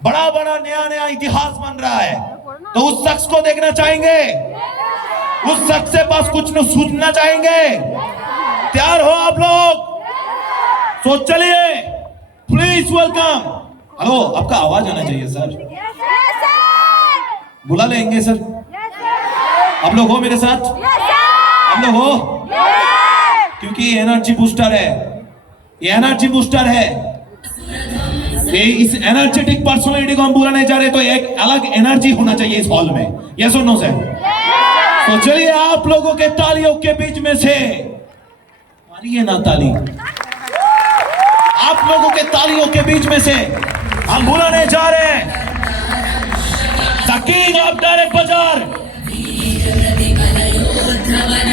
बड़ा बड़ा नया नया इतिहास बन रहा है, तो उस शख्स को देखना चाहेंगे, उस शख्स से पास कुछ न सूझना चाहेंगे। तैयार हो आप लोग? तो चलिए, प्लीज वेलकम। हेलो, आपका आवाज आना चाहिए सर। बुला लेंगे सर। आप लोग हो मेरे साथ? आप लोग हो? क्योंकि ये एनर्जी बूस्टर है, ये एनर्जी बूस्टर है। ये इस एनर्जेटिक पर्सनालिटी को हम बुला नहीं चाह रहे, तो एक अलग एनर्जी होना चाहिए इस हॉल में। यस और नो सर? तो चलिए, आप लोगों के तालियों के बीच में से मारिए ना ताली, आप लोगों के तालियों के बीच में से हम बुलाने जा रहे हैं द किंग ऑफ डायरेक्ट बाजार,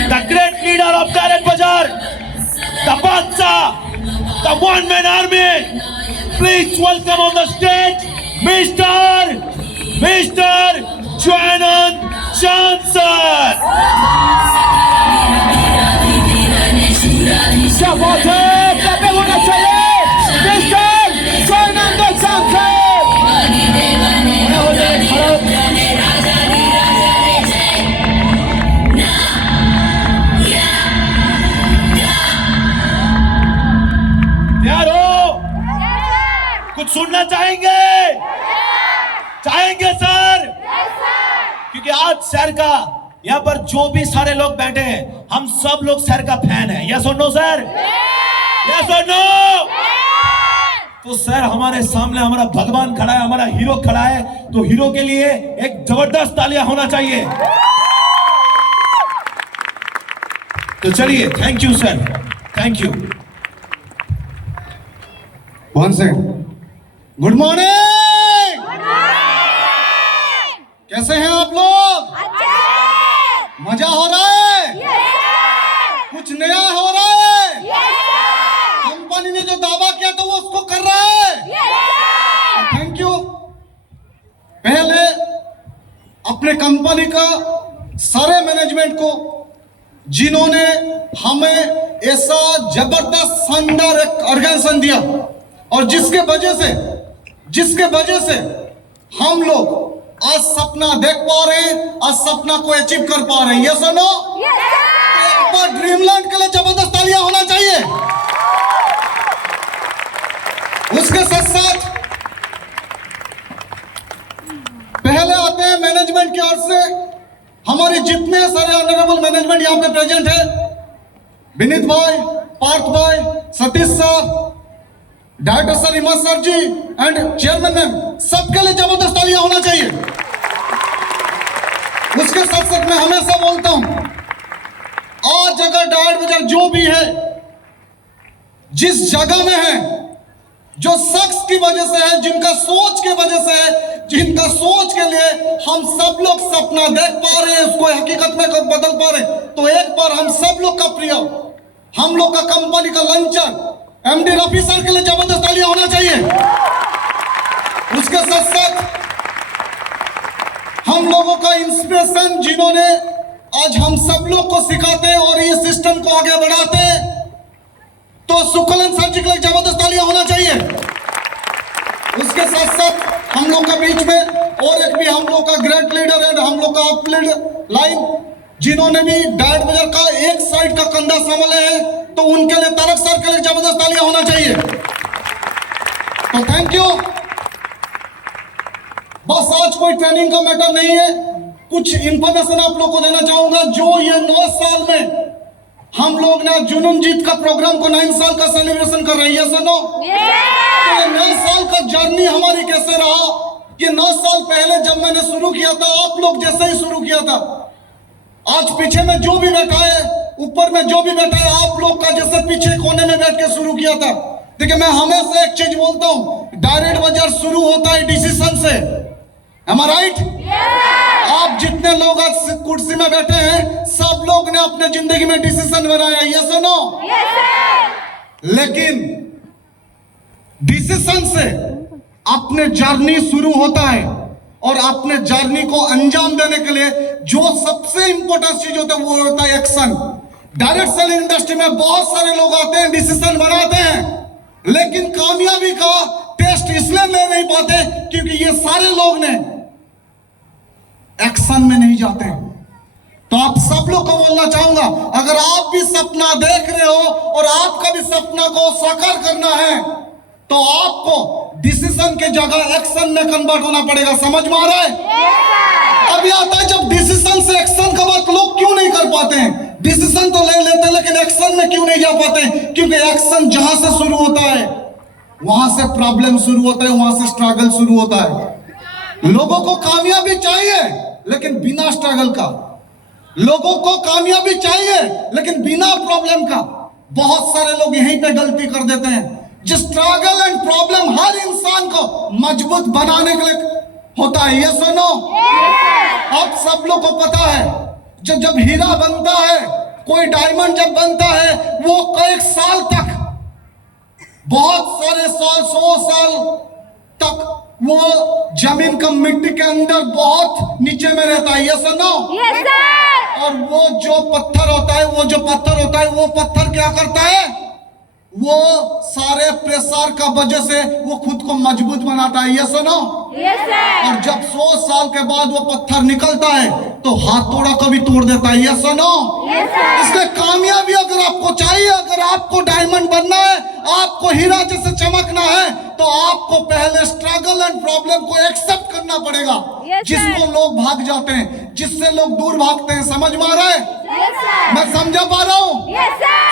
the great leader of direct बाजार, द बादशाह, the one man army. Please welcome on the stage, Mr. Joanand Johnson. क्या बात है? क्या होना चाहिए? Mr. Joanand Johnson. कुछ सुनना चाहेंगे? चाहेंगे सर? क्योंकि आज सर का यहाँ पर जो भी सारे लोग बैठे हैं, हम सब लोग सर का फैन है। यस और नो सर? यस और नो? तो सर हमारे सामने हमारा भगवान खड़ा है, हमारा हीरो खड़ा है, तो हीरो के लिए एक जबरदस्त तालियां होना चाहिए। तो चलिए, thank you sir, thank you. One second. Good morning. कैसे हैं आप लोग? मजा हो रहा है? कुछ नया हो रहा है? कंपनी ने जो दावा किया था वो उसको कर रहा है। Thank you. पहले अपने कंपनी का सारे मैनेजमेंट को, जिन्होंने हमें ऐसा जबरदस्त शानदार ऑर्गेनाइजेशन दिया और जिसके वजह से हम लोग आज सपना देख पा रहे हैं, आज सपना को अचीव कर पा रहे हैं। यस और नो? एक बार ड्रीमलैंड के लिए जबरदस्त तालियां होना चाहिए। उसके साथ साथ पहले आते हैं मैनेजमेंट की ओर से। हमारे जितने सारे ऑनरेबल मैनेजमेंट यहां पे प्रेजेंट है, विनीत भाई, पार्थ भाई, Satish sir, director sir, Himanshu sir ji and chairman ma'am, सबके लिए जबरदस्त तालियां होना चाहिए। उसके साथ साथ मैं हमेशा बोलता हूं, आज अगर डायरेक्ट बाजार जो भी है, जिस जगह में है, जो शख्स की वजह से है, जिनका सोच की वजह से है, जिनका सोच के लिए हम सब लोग सपना देख पा रहे हैं, उसको हकीकत में बदल पा रहे हैं, तो एक बार हम सब लोग का प्रिय, हम लोग का कंपनी का लंचर एमडी रफी सर के लिए जबरदस्त तालियां होना चाहिए। उसके साथ साथ हम लोगों का इंस्पिरेशन, जिन्होंने आज हम सब लोग को सिखाते हैं और ये सिस्टम को आगे बढ़ाते हैं, तो सुखलन सर जी के लिए जबरदस्त तालियां होना चाहिए। उसके साथ साथ हम लोग के बीच में और एक भी हम लोग का ग्रेट लीडर है, हम लोग का अपलीड लाइन, जिन्होंने भी डायरेक्ट बाजार का एक साइड का कंधा संभाले हैं, तो उनके लिए, तारक सर के लिए जबरदस्त तालियां होना चाहिए। तो थैंक यू। बस आज कोई ट्रेनिंग का मैटर नहीं है, कुछ इंफॉर्मेशन आप लोग को देना चाहूंगा। जो ये 9 साल में हम लोग ने जुनून जीत का प्रोग्राम को 9 साल का सेलिब्रेशन कर रहे हैं, यस और नो? तो ये 9 साल का जर्नी हमारी कैसे रहा? ये 9 साल पहले जब मैंने शुरू किया था, आप लोग जैसे ही शुरू किया था, आज पीछे में जो भी बैठा है, ऊपर में जो भी बैठा है, आप लोग का जैसे पीछे कोने में बैठ के शुरू किया था। देखिए, मैं हमेशा एक चीज बोलता हूं, डायरेक्ट बाजार शुरू होता है डिसीजन से। Am I right? आप जितने लोग आज कुर्सी में बैठे हैं, सब लोग ने अपने जिंदगी में डिसीजन बनाया, यस और नो? लेकिन डिसीजन से अपने जर्नी शुरू होता है, और अपने जर्नी को अंजाम देने के लिए जो सबसे इंपॉर्टेंट चीज होता है वो होता है एक्शन। डायरेक्ट सेलिंग इंडस्ट्री में बहुत सारे लोग आते हैं, डिसीजन बनाते हैं, लेकिन कामयाबी का टेस्ट इसलिए ले नहीं पाते क्योंकि ये सारे लोग ने एक्शन में नहीं जाते हैं। तो आप सब लोग को बोलना चाहूंगा, अगर आप भी सपना देख रहे हो और आपका भी सपना को साकार करना है तो आपको डिसीजन के जगह एक्शन में कन्वर्ट होना पड़ेगा। समझ में आ रहा है? अभी आता है जब डिसीजन से एक्शन का बात लोग क्यों नहीं कर पाते हैं? डिसीजन तो ले लेते हैं लेकिन एक्शन में क्यों नहीं जा पाते? क्योंकि एक्शन जहां से शुरू होता है वहां से प्रॉब्लम शुरू होता है, वहां से स्ट्रगल शुरू होता है। लोगों को कामयाबी चाहिए लेकिन बिना स्ट्रगल का, लोगों को कामयाबी चाहिए लेकिन बिना प्रॉब्लम का। बहुत सारे लोग यहीं पे गलती कर देते हैं। जिस स्ट्रगल एंड प्रॉब्लम हर इंसान को मजबूत बनाने के लिए होता है। ये सुनो, आप सब लोग को पता है जब हीरा बनता है, कोई डायमंड जब बनता है, वो कई साल तक, बहुत सारे साल, 100 साल तक वो जमीन का मिट्टी के अंदर बहुत नीचे में रहता है। ये सुनो, और वो जो पत्थर होता है, वो पत्थर क्या करता है? वो सारे प्रेशर का वजह से वो खुद को मजबूत बनाता है। ये सुनो, और जब 100 साल के बाद वो पत्थर निकलता है तो हाथोड़ा को भी तोड़ देता है। ये सुनो, इसलिए कामयाबी अगर आपको चाहिए, अगर आपको डायमंड बनना है, आपको हीरा जैसे चमकना है, तो आपको पहले स्ट्रगल एंड प्रॉब्लम को एक्सेप्ट करना पड़ेगा। जिसको लोग भाग जाते हैं, जिससे लोग दूर भागते हैं। समझ में आ रहा है? मैं समझा पा रहा हूँ?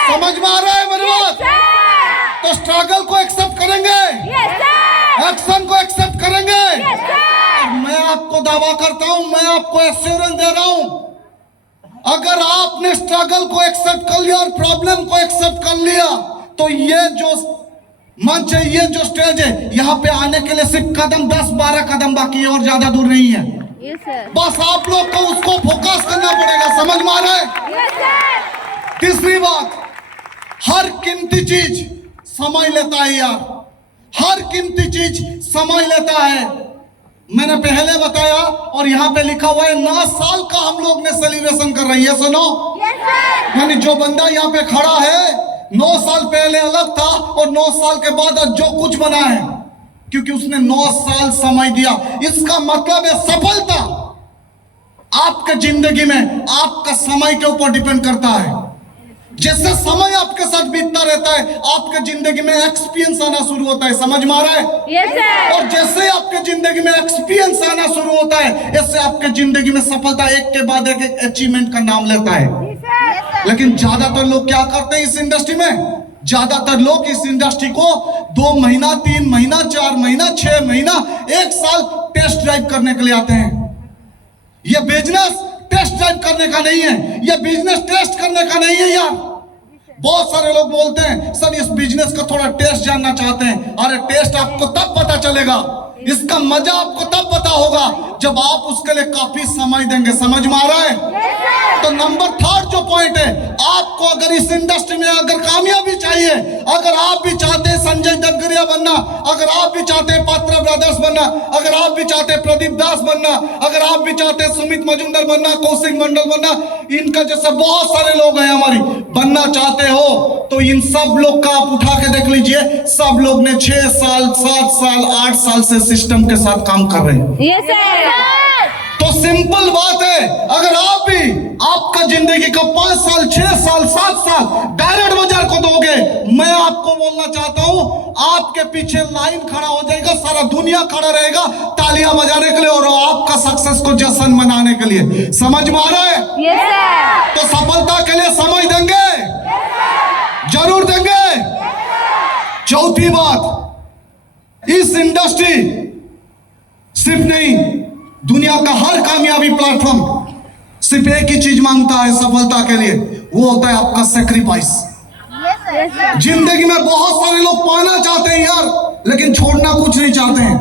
समझ में आ रहा है मेरी बात? तो स्ट्रगल को एक्सेप्ट करेंगे, एक्शन को एक्सेप्ट करेंगे। और मैं आपको दावा करता हूं, मैं आपको एश्योरेंस दे रहा हूं, अगर आपने स्ट्रगल को एक्सेप्ट कर लिया और प्रॉब्लम को एक्सेप्ट कर लिया तो ये जो मंच है, ये जो स्टेज है, यहाँ पे आने के लिए सिर्फ कदम 10-12 कदम बाकी है और ज्यादा दूर नहीं है। बस आप लोग को उसको फोकस करना पड़ेगा। समझ में आ रहा है? तीसरी बात, हर कीमती चीज समय लेता है यार, हर कीमती चीज समय लेता है। मैंने पहले बताया और यहाँ पे लिखा हुआ है 9 साल का हम लोग ने सेलिब्रेशन कर रही है। सुनो, यानी जो बंदा यहाँ पे खड़ा है 9 साल पहले अलग था और 9 साल के बाद आज जो कुछ बना है, क्योंकि उसने 9 साल समय दिया। इसका मतलब है सफलता आपके जिंदगी में आपका समय के ऊपर डिपेंड करता है। जैसे समय आपके साथ बीतता रहता है, आपके जिंदगी में एक्सपीरियंस आना शुरू होता है। समझ में आ रहा है? और जैसे आपके जिंदगी में एक्सपीरियंस आना शुरू होता है, ऐसे आपके जिंदगी में सफलता एक के बाद एक अचीवमेंट का नाम लेता है। लेकिन ज्यादातर लोग क्या करते हैं इस इंडस्ट्री में? ज्यादातर लोग इस इंडस्ट्री को 2 महीना, 3 महीना, 4 महीना, 6 महीना, 1 साल टेस्ट ड्राइव करने के लिए आते हैं। ये बिजनेस टेस्ट ड्राइव करने का नहीं है, ये बिजनेस टेस्ट करने का नहीं है यार। बहुत सारे लोग बोलते हैं सर इस बिजनेस का थोड़ा टेस्ट जानना चाहते हैं। अरे टेस्ट आपको तब पता चलेगा, इसका मजा आपको तब पता होगा जब आप उसके लिए काफी समय देंगे। समझ में आ रहा है? तो नंबर 3 जो पॉइंट है, आपको अगर इस इंडस्ट्री में अगर कामयाबी चाहिए, अगर आप भी चाहते हैं संजय दत्तगरिया बनना, अगर आप भी चाहते हैं पात्रा ब्रदर्स बनना, अगर आप भी चाहते हैं प्रदीप दास बनना, अगर आप भी चाहते हैं सुमित मजुमदार बनना, कौशिक मंडल बनना, इनका जैसे बहुत सारे लोग हैं हमारी, बनना चाहते हो तो इन सब लोग का आप उठा के देख लीजिए। सब लोग ने 6 साल, 7 साल, 8 साल से सिस्टम के साथ काम कर रहे हैं। तो सिंपल बात है, अगर आप भी आपका जिंदगी का 5 साल, 6 साल, 7 साल डायरेक्ट बाजार को दोगे, मैं आपको बोलना चाहता हूं आपके पीछे लाइन खड़ा हो जाएगा, सारा दुनिया खड़ा रहेगा तालियां बजाने के लिए और आपका सक्सेस को जश्न मनाने के लिए। समझ में आ रहा है? तो सफलता के लिए समय देंगे, जरूर देंगे। चौथी बात, इस इंडस्ट्री सिर्फ नहीं, दुनिया का हर कामयाबी प्लेटफॉर्म सिर्फ एक ही चीज मांगता है सफलता के लिए, वो होता है आपका सेक्रीफाइस। जिंदगी में बहुत सारे लोग पाना चाहते हैं यार, लेकिन छोड़ना कुछ नहीं चाहते हैं।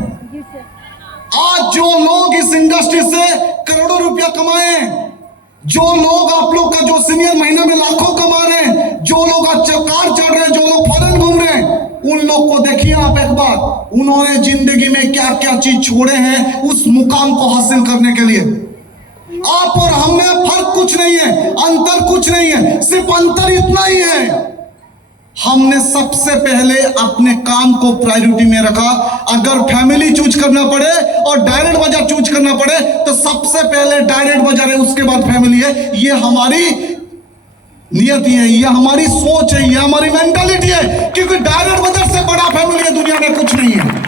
आज जो लोग इस इंडस्ट्री से करोड़ों रुपया कमाए हैं, जो लोग आप लोग का जो सीनियर महीने में लाखों कमा रहे हैं, जो लोग आज कार चढ़ रहे हैं, जो लोग फॉरेन घूम रहे हैं, उन लोग को देखिए आप एक बार, उन्होंने जिंदगी में क्या क्या चीज छोड़े हैं उस मुकाम को हासिल करने के लिए। आप और हम में फर्क कुछ नहीं है, अंतर कुछ नहीं है, सिर्फ अंतर इतना ही है हमने सबसे पहले अपने काम को प्रायोरिटी में रखा। अगर फैमिली चूज करना पड़े और डायरेक्ट बाजार चूज करना पड़े तो सबसे पहले डायरेक्ट बाजार है, उसके बाद फैमिली है। ये हमारी नियति है, ये हमारी सोच है, ये हमारी मेंटालिटी है, क्योंकि डायरेक्ट बाजार से बड़ा फैमिली है दुनिया में कुछ नहीं है।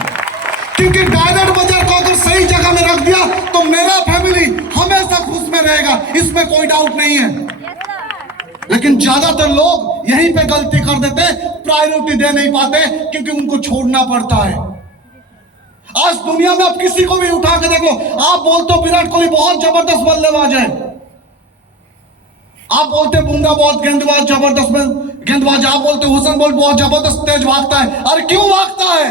क्योंकि डायरेक्ट बाजार को अगर सही जगह में रख दिया तो मेरा फैमिली हमेशा खुश में रहेगा, इसमें कोई डाउट नहीं है। लेकिन ज्यादातर लोग यहीं पे गलती कर देते, प्रायोरिटी दे नहीं पाते क्योंकि उनको छोड़ना पड़ता है। आज दुनिया में आप किसी को भी उठा के देख लो, आप बोलते हो विराट कोहली बहुत जबरदस्त बल्लेबाज है, आप बोलते बुमराह बहुत गेंदबाज जबरदस्त गेंदबाज, आप बोलते हुसैन बोल्ट बहुत जबरदस्त तेज भागता है। अरे क्यों भागता है?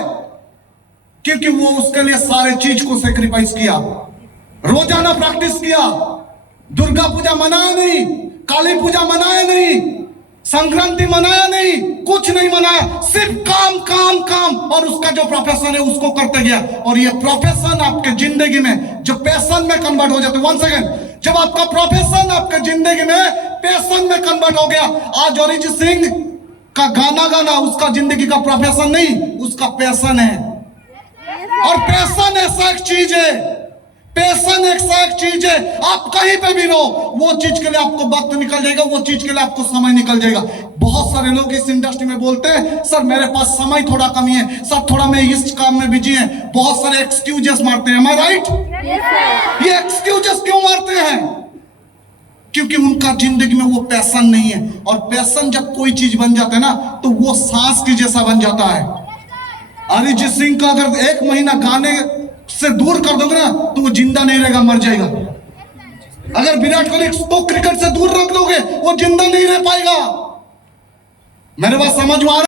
क्योंकि वो उसके लिए सारे चीज को सेक्रीफाइस किया, रोजाना प्रैक्टिस किया, दुर्गा पूजा मनाया नहीं, काली पूजा मनाया नहीं, संक्रांति मनाया नहीं, कुछ नहीं मनाया, सिर्फ काम काम काम, और उसका जो प्रोफेशन है उसको करते गया। और ये प्रोफेशन आपके जिंदगी में जो पैशन में कन्वर्ट हो जाते, वन सेकेंड, जब आपका प्रोफेशन आपके जिंदगी में पैशन में कन्वर्ट हो गया। आज अरिजीत सिंह का गाना गाना उसका जिंदगी का प्रोफेशन नहीं, उसका पैशन है। और पैशन ऐसा एक चीज है, पैशन एक चीज है, आप कहीं पे भी रहो वो चीज के लिए आपको वक्त निकल जाएगा, वो चीज के लिए आपको समय निकल जाएगा। बहुत सारे लोग इस इंडस्ट्री में बोलते हैं सर मेरे पास समय थोड़ा कमी है, सर थोड़ा मैं इस काम में बिजी है, बहुत सारे एक्सक्यूजेस मारते हैं। Am I right? ये एक्सक्यूजेस क्यों मारते हैं? क्योंकि उनका जिंदगी में वो पैशन नहीं है। और पैशन जब कोई चीज बन जाता है ना तो वो सांस की जैसा बन जाता है। अरिजीत सिंह का अगर 1 महीना गाने से दूर कर दोगे ना तो वो जिंदा नहीं रहेगा, मर जाएगा। अगर विराट कोहली को क्रिकेट से दूर रख लोगे वो जिंदा नहीं रह पाएगा। मेरे बात समझ में आ रहा है?